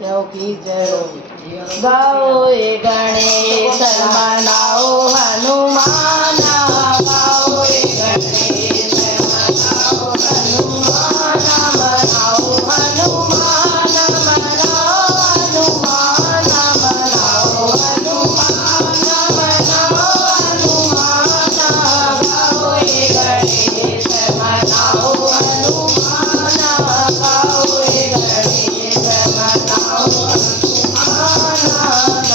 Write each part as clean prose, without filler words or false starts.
देव की जय। गाओ ए गणेश मनाओ हनुमान, गाओ ए गणेश मनाओ हनुमान, मनाओ हनुमान, मनाओ हनुमान, मनाओ हनुमान, मनाओ हनुमान, गाओ ए गणेश मनाओ हनुमान, गाओ ए गणेश मनाओ हनुमान।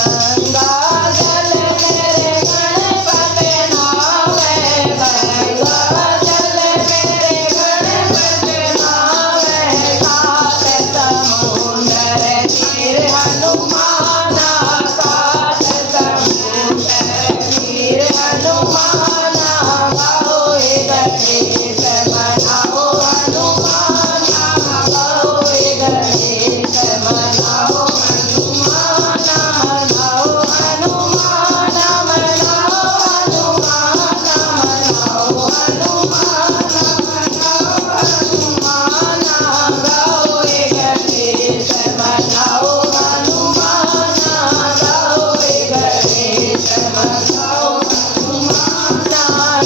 गंगा जल मेरे गणपति नावे, गंगा जल मेरे गणपति नावे, सात समुंदर तीर हनुमान, सात समुंदर तीर हनुमान, गाओ ए गणेश मनाओ हनुमान, गाओ ए गणेश मनाओ हनुमान, मनाओ हनुमान, मनाओ हनुमान, मनाओ हनुमान, मनाओ हनुमान, गाओ ए गणेश मनाओ हनुमान, गाओ ए गणेश मनाओ हनुमान।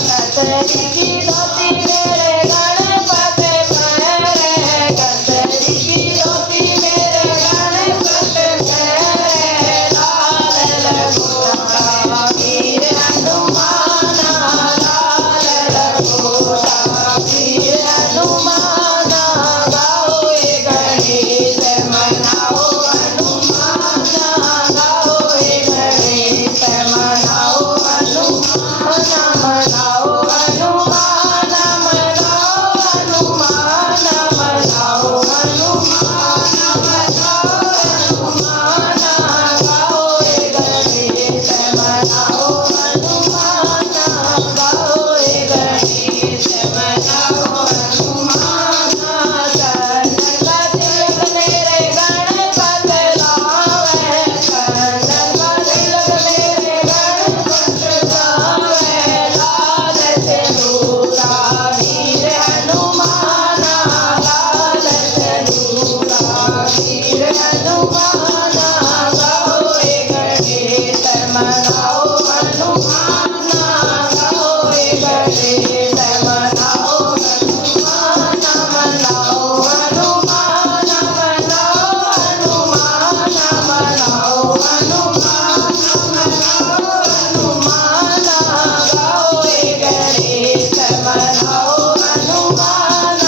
कतरी की धोती मेरे गणपति पहरे, कतरी की धोती मेरे गणपति पहरे, लाल लंगोटा वीर हनुमान, लाल लंगोटा वीर हनुमान, गाओ ए गणेश मनाओ हनुमान, गाओ ए गणेश मनाओ हनुमान, मनाओ हनुमान, मनाओ हनुमान, मनाओ हनुमान, मनाओ हनुमान, गाओ ए गणेश मनाओ हनुमान, गाओ ए गणेश मनाओ हनुमान। चंदन का तिलक मेरे गणपति लावे, चंदन का तिलक मेरे गणपति लावे, लाल सिंदूरा वीर हनुमान, लाल सिंदूरा वीर हनुमान, गाओ ए गणेश मनाओ हनुमान, गाओ ए गणेश मनाओ हनुमान, मनाओ हनुमान, मनाओ हनुमान, मनाओ हनुमान, मनाओ हनुमान, गाओ ए गणेश मनाओ हनुमान,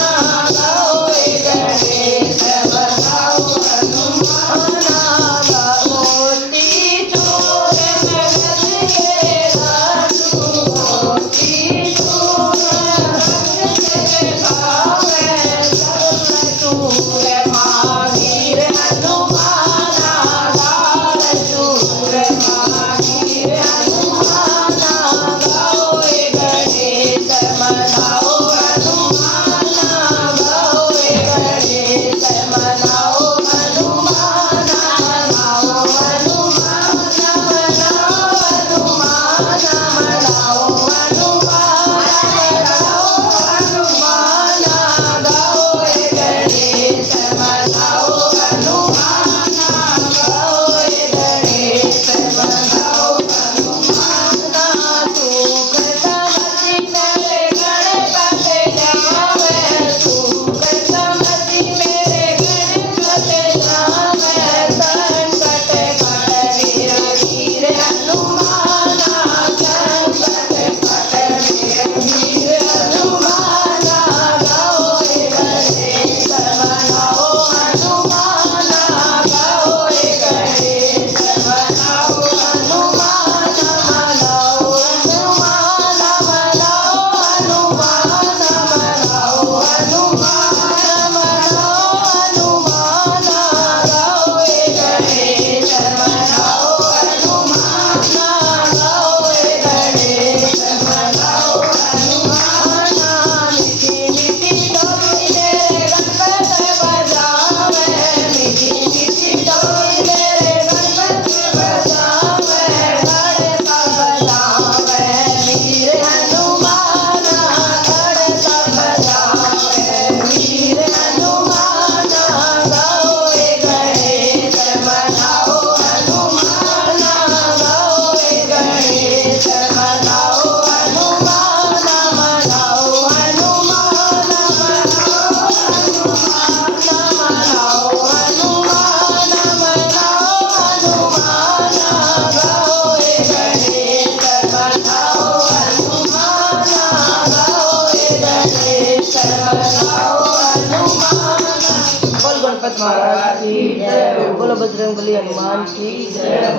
गाओ ए गणेश मनाओ हनुमान। मोती चूर नगन के लाडू, मोती चूर नगन के लावे, लाल चूर महावीर हनुमान, लाल चूर महावीर हनुमान, गाओ ए गणेश मनाओ हनुमान, गाओ ए गणेश मनाओ हनुमान, मनाओ हनुमान, मनाओ हनुमान, मनाओ हनुमान, मनाओ हनुमान, गाओ ए गणेश मनाओ हनुमान, गाओ ए गणेश मनाओ हनुमान। सुख समति मेरे गणपति जावे, सुख समति मेरे गणपति जावे, संकट कट वीर हनुमान, संकट कट वीर हनुमान, गाओ ए गणेश मनाओ हनुमान, સર્વનાઓ હનુમાન. બોલ ગણપત મહારાજ કી જય. બોલો બજરંગબલી હનુમાન કી જય.